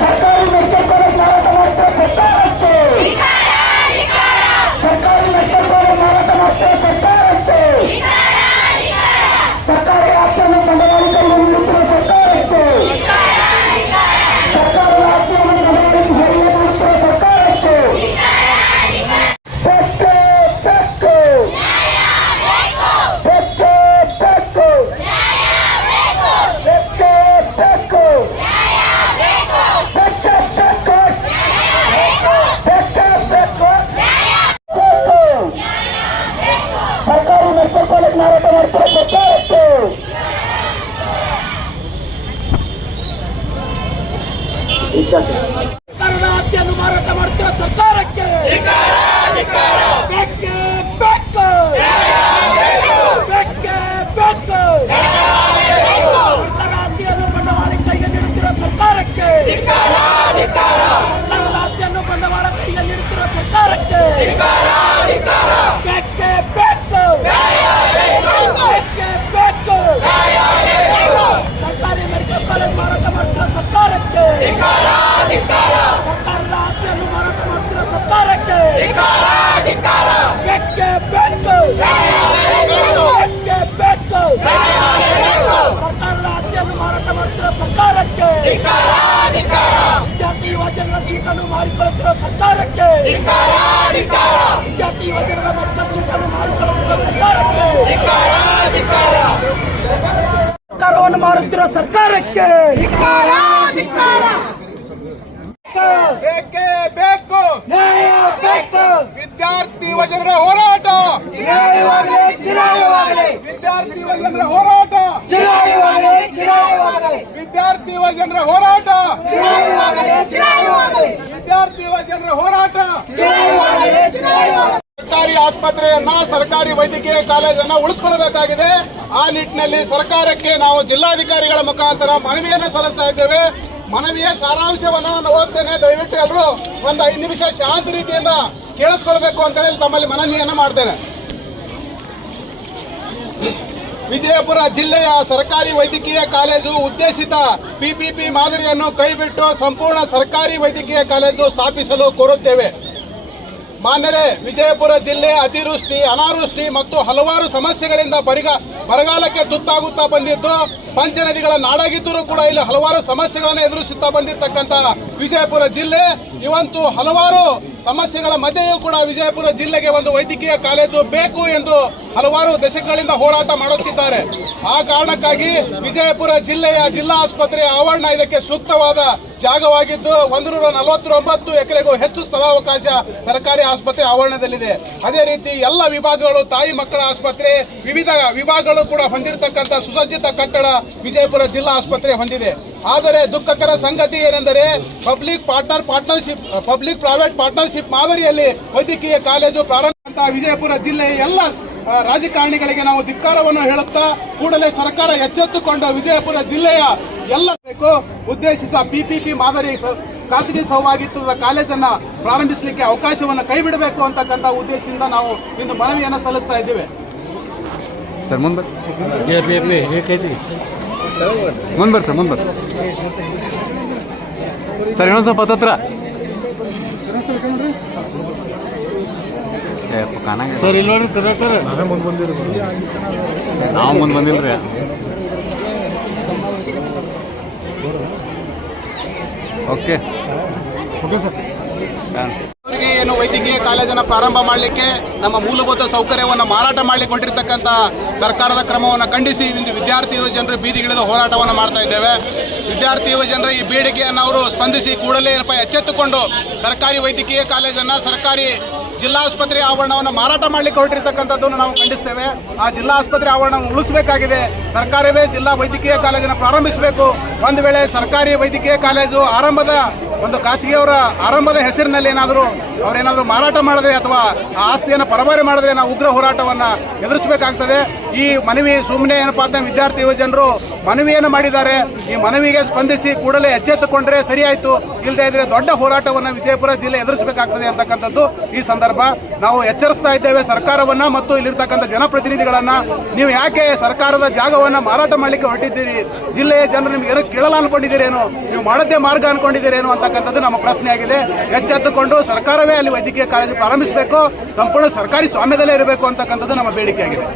ಸರ್ಕಾರಿ medical college ಮಾರಾಟ ಮಾಡ್ತಾ ಸರ್ಕಾರಕ್ಕೆ ಸರ್ಕಾರಿ ಮೆಡಿಕಲ್ ಕಾಲೇಜ್ ಮಾರಾಟ ಮಾಡ್ತಾ ಸರ್ಕಾರಕ್ಕೆ ಸರ್ಕಾರಿ ಆಸ್ತಿಯನ್ನು ಬಂಡವಾಳಕರಿಗೆ ನೀಡುತ್ತಿರುವ ಸರ್ಕಾರಕ್ಕೆ ಸರ್ಕಾರದ ಆಸ್ತಿಯನ್ನು ಬಂಡವಾಳಕ್ಕೆ ಹೇಗೆ ನೀಡುತ್ತಿರುವ ಸರ್ಕಾರಕ್ಕೆ ಬೆಕ್ಕೆ ಬೆಕ್ಕು ಬೆಕ್ಕೆ ಬೆಕ್ಕು ಬೆಕ್ಕೆ ಬೆಕ್ಕು ಬೆಕ್ಕೆ ಬೆಕ್ಕು ಬೆಕ್ಕೆ ಬೆಕ್ಕು ಸರ್ಕಾರಿ ಮೆಡಿಕಲ್ ಕಾಲೇಜ್ ಮಾರಾಟ ಮಾಡ್ತಿರೋ ಸರ್ಕಾರಕ್ಕೆ ಸರ್ಕಾರದ ಸೀಟನ್ನು ಮಾರಿಕೊಳ್ಳುತ್ತಿರುವ ಸರ್ಕಾರಕ್ಕೆ ವಿದ್ಯಾರ್ಥಿ ಯುವಜನರ ಮೆಡಿಕಲ್ ಸೀಟನ್ನು ಮಾರಿಕೊಳ್ಳುತ್ತಿರುವ ಸರ್ಕಾರಕ್ಕೆ ಸರ್ಕಾರವನ್ನು ಮಾರುತ್ತಿರುವ ಸರ್ಕಾರಕ್ಕೆ ಬೇಕೇ ಬೇಕು ನ್ಯಾಯ ಬೇಕು ವಿದ್ಯಾರ್ಥಿ ಯುವಜನರ ಹೋರಾಟ ಚಿರಾಯವಾಗಲಿ ಚಿರಾಯವಾಗಲಿ ವಿದ್ಯಾರ್ಥಿ ಯುವಜನರ ಹೋರಾಟ ಚಿರಾಯವಾಗಲಿ ಚಿರಾಯವಾಗಲಿ ವಿದ್ಯಾರ್ಥಿ ಯುವಜನರ ಹೋರಾಟ. ವಿದ್ಯಾರ್ಥಿ ಯುವ ವಿದ್ಯಾರ್ಥಿ ಯುವಜನರ ಹೋರಾಟ ಸರ್ಕಾರಿ ಆಸ್ಪತ್ರೆಯನ್ನ ಸರ್ಕಾರಿ ವೈದ್ಯಕೀಯ ಕಾಲೇಜನ್ನ ಉಳಿಸ್ಕೊಳ್ಬೇಕಾಗಿದೆ ಆ ನಿಟ್ಟಿನಲ್ಲಿ ಸರ್ಕಾರಕ್ಕೆ ನಾವು ಜಿಲ್ಲಾಧಿಕಾರಿಗಳ ಮುಖಾಂತರ ಮನವಿಯನ್ನ ಸಲ್ಲಿಸ್ತಾ ಇದ್ದೇವೆ. ಮನವಿಯ ಸಾರಾಂಶವನ್ನ ನಾನು ಓದ್ತೇನೆ. ದಯವಿಟ್ಟು ಎಲ್ಲರೂ ಒಂದು ಐದು ನಿಮಿಷ ಶಾಂತ ರೀತಿಯಿಂದ ಕೇಳಿಸ್ಕೊಳ್ಬೇಕು ಅಂತ ಹೇಳಿ ತಮ್ಮಲ್ಲಿ ಮನವಿಯನ್ನ ಮಾಡ್ತೇನೆ. ವಿಜಯಪುರ ಜಿಲ್ಲೆಯ ಸರ್ಕಾರಿ ವೈದ್ಯಕೀಯ ಕಾಲೇಜು ಉದ್ದೇಶಿತ ಪಿಪಿಪಿ ಮಾದರಿಯನ್ನು ಕೈಬಿಟ್ಟು ಸಂಪೂರ್ಣ ಸರ್ಕಾರಿ ವೈದ್ಯಕೀಯ ಕಾಲೇಜು ಸ್ಥಾಪಿಸಲು ಕೋರುತ್ತೇವೆ. ಮಾನ್ಯರೇ, ವಿಜಯಪುರ ಜಿಲ್ಲೆ ಅತಿವೃಷ್ಟಿ, ಅನಾವೃಷ್ಟಿ ಮತ್ತು ಹಲವಾರು ಸಮಸ್ಯೆಗಳಿಂದ ಬರಿಗ ಬರಗಾಲಕ್ಕೆ ತುತ್ತಾಗುತ್ತಾ ಬಂದಿದ್ದು, ಪಂಚನದಿಗಳ ನಾಡಾಗಿದ್ದರೂ ಕೂಡ ಇಲ್ಲಿ ಹಲವಾರು ಸಮಸ್ಯೆಗಳನ್ನು ಎದುರಿಸುತ್ತಾ ಬಂದಿರತಕ್ಕಂತ ವಿಜಯಪುರ ಜಿಲ್ಲೆ. ಇವಂತೂ ಹಲವಾರು ಸಮಸ್ಯೆಗಳ ಮಧ್ಯೆಯೂ ಕೂಡ ವಿಜಯಪುರ ಜಿಲ್ಲೆಗೆ ಒಂದು ವೈದ್ಯಕೀಯ ಕಾಲೇಜು ಬೇಕು ಎಂದು ಹಲವಾರು ದಶಕಗಳಿಂದ ಹೋರಾಟ ಮಾಡುತ್ತಿದ್ದಾರೆ. ಆ ಕಾರಣಕ್ಕಾಗಿ ವಿಜಯಪುರ ಜಿಲ್ಲೆಯ ಜಿಲ್ಲಾ ಆಸ್ಪತ್ರೆಯ ಆವರಣ ಇದಕ್ಕೆ ಸೂಕ್ತವಾದ ಜಾಗವಾಗಿದ್ದು ಒಂದು ನೂರ ನಲವತ್ತೊಂಬತ್ತು ಎಕರೆಗೂ ಹೆಚ್ಚು ಸ್ಥಳಾವಕಾಶ ಸರ್ಕಾರಿ ಆಸ್ಪತ್ರೆ ಆವರಣದಲ್ಲಿದೆ. ಅದೇ ರೀತಿ ಎಲ್ಲ ವಿಭಾಗಗಳು ತಾಯಿ ಮಕ್ಕಳ ಆಸ್ಪತ್ರೆ, ವಿವಿಧ ವಿಭಾಗಗಳು ಕೂಡ ಹೊಂದಿರತಕ್ಕಂಥ ಸುಸಜ್ಜಿತ ಕಟ್ಟಡ ವಿಜಯಪುರ ಜಿಲ್ಲಾ ಆಸ್ಪತ್ರೆ ಹೊಂದಿದೆ. ಆದರೆ ದುಃಖಕರ ಸಂಗತಿ ಏನೆಂದರೆ public partner partnership public private partnership ಮಾದರಿಯಲ್ಲಿ ವೈದ್ಯಕೀಯ ಕಾಲೇಜು ಪ್ರಾರಂಭ ವಿಜಯಪುರ ಜಿಲ್ಲೆಯ ಎಲ್ಲ ರಾಜಕಾರಣಿಗಳಿಗೆ ನಾವು ಧಿಕ್ಕಾರವನ್ನು ಹೇಳುತ್ತಾ ಕೂಡಲೇ ಸರ್ಕಾರ ಎಚ್ಚೆತ್ತುಕೊಂಡು ವಿಜಯಪುರ ಜಿಲ್ಲೆಯ ಎಲ್ಲ ಬೇಕು. ಉದ್ದೇಶಿಸ ಪಿಪಿಪಿ ಮಾದರಿ ಖಾಸಗಿ ಸಹಭಾಗಿತ್ವದ ಕಾಲೇಜನ್ನ ಪ್ರಾರಂಭಿಸಲಿಕ್ಕೆ ಅವಕಾಶವನ್ನು ಕೈಬಿಡಬೇಕು ಅಂತಕ್ಕಂಥ ಉದ್ದೇಶದಿಂದ ನಾವು ಇಂದು ಮನವಿಯನ್ನು ಸಲ್ಲಿಸ್ತಾ ಇದ್ದೇವೆ. ಸರ್ ಮುಂದೆ. ಸರ್ ಮುಂದೆ ಸರ್ ಇನ್ನೊಂದು ಸ್ವಲ್ಪ ಹತ್ತತ್ರ. ಸರ್ ಇಲ್ಲಿ ನೋಡ್ರಿ ಸರ್ ಸರ್. ನಾವು ಮುಂದೆ ಬಂದಿಲ್ರಿ. ಓಕೆ. ಅವರಿಗೆ ಏನು ವೈದ್ಯಕೀಯ ಕಾಲೇಜನ್ನು ಪ್ರಾರಂಭ ಮಾಡಲಿಕ್ಕೆ ನಮ್ಮ ಮೂಲಭೂತ ಸೌಕರ್ಯವನ್ನು ಮಾರಾಟ ಮಾಡಲಿಕ್ಕೆ ಹೊಂಟಿರ್ತಕ್ಕಂಥ ಸರ್ಕಾರದ ಕ್ರಮವನ್ನು ಖಂಡಿಸಿ ಇಂದು ವಿದ್ಯಾರ್ಥಿ ಯುವಜನರು ಬೀದಿಗಿಳಿದು ಹೋರಾಟವನ್ನು ಮಾಡ್ತಾ ಇದ್ದೇವೆ. ವಿದ್ಯಾರ್ಥಿ ಯುವಜನರು ಈ ಬೇಡಿಕೆಯನ್ನು ಅವರು ಸ್ಪಂದಿಸಿ ಕೂಡಲೇ ಏನಪ್ಪ ಎಚ್ಚೆತ್ತುಕೊಂಡು ಸರ್ಕಾರಿ ವೈದ್ಯಕೀಯ ಕಾಲೇಜನ್ನು ಸರ್ಕಾರಿ ಜಿಲ್ಲಾಸ್ಪತ್ರೆ ಆವರಣವನ್ನು ಮಾರಾಟ ಮಾಡಲಿಕ್ಕೆ ಹೊರಟಿರ್ತಕ್ಕಂಥದ್ದನ್ನು ನಾವು ಖಂಡಿಸ್ತೇವೆ. ಆ ಜಿಲ್ಲಾ ಆಸ್ಪತ್ರೆ ಆವರಣವನ್ನು ಉಳಿಸಬೇಕಾಗಿದೆ. ಸರ್ಕಾರವೇ ಜಿಲ್ಲಾ ವೈದ್ಯಕೀಯ ಕಾಲೇಜನ್ನು ಪ್ರಾರಂಭಿಸಬೇಕು. ಒಂದು ವೇಳೆ ಸರ್ಕಾರಿ ವೈದ್ಯಕೀಯ ಕಾಲೇಜು ಆರಂಭದ ಒಂದು ಖಾಸಗಿಯವರ ಆರಂಭದ ಹೆಸರಿನಲ್ಲಿ ಏನಾದರೂ ಅವರೇನಾದರೂ ಮಾರಾಟ ಮಾಡಿದ್ರೆ ಅಥವಾ ಆ ಆಸ್ತಿಯನ್ನು ಪರಭಾರಿ ಮಾಡಿದ್ರೆ ನಾವು ಉಗ್ರ ಹೋರಾಟವನ್ನು ಎದುರಿಸಬೇಕಾಗ್ತದೆ. ಈ ಮನವಿ ಸುಮ್ಮನೆ ಏನಪ್ಪಾ ಅಂತ ವಿದ್ಯಾರ್ಥಿ ಯುವಜನರು ಮನವಿಯನ್ನು ಮಾಡಿದ್ದಾರೆ. ಈ ಮನವಿಗೆ ಸ್ಪಂದಿಸಿ ಕೂಡಲೇ ಎಚ್ಚೆತ್ತುಕೊಂಡ್ರೆ ಸರಿಯಾಯಿತು. ಇಲ್ಲದೆ ಇದ್ರೆ ದೊಡ್ಡ ಹೋರಾಟವನ್ನು ವಿಜಯಪುರ ಜಿಲ್ಲೆ ಎದುರಿಸಬೇಕಾಗ್ತದೆ ಅಂತಕ್ಕಂಥದ್ದು ಈ ಸಂದರ್ಭ. ನಾವು ಎಚ್ಚರಿಸ್ತಾ ಇದ್ದೇವೆ ಸರ್ಕಾರವನ್ನು ಮತ್ತು ಇಲ್ಲಿರ್ತಕ್ಕಂಥ ಜನಪ್ರತಿನಿಧಿಗಳನ್ನ. ನೀವು ಯಾಕೆ ಸರ್ಕಾರದ ಜಾಗವನ್ನ ಮಾರಾಟ ಮಾಡಲಿಕ್ಕೆ ಹೊರಟಿದ್ದೀರಿ. ಜಿಲ್ಲೆಯ ಜನರು ನಿಮ್ಗೆ ಏನೋ ಕೇಳಲ್ಲ ಅನ್ಕೊಂಡಿದ್ದೀರೇನು? ನೀವು ಮಾಡದೇ ಮಾರ್ಗ ಅನ್ಕೊಂಡಿದ್ದೀರೇನು ಅಂತಕ್ಕಂಥದ್ದು ನಮ್ಮ ಪ್ರಶ್ನೆ ಆಗಿದೆ. ಎಚ್ಚೆತ್ತುಕೊಂಡು ಸರ್ಕಾರವೇ ಅಲ್ಲಿ ವೈದ್ಯಕೀಯ ಕಾಲೇಜು ಪ್ರಾರಂಭಿಸಬೇಕು. ಸಂಪೂರ್ಣ ಸರ್ಕಾರಿ ಸ್ವಾಮ್ಯದಲ್ಲೇ ಇರಬೇಕು ಅಂತಕ್ಕಂಥದ್ದು ನಮ್ಮ ಬೇಡಿಕೆ ಆಗಿದೆ.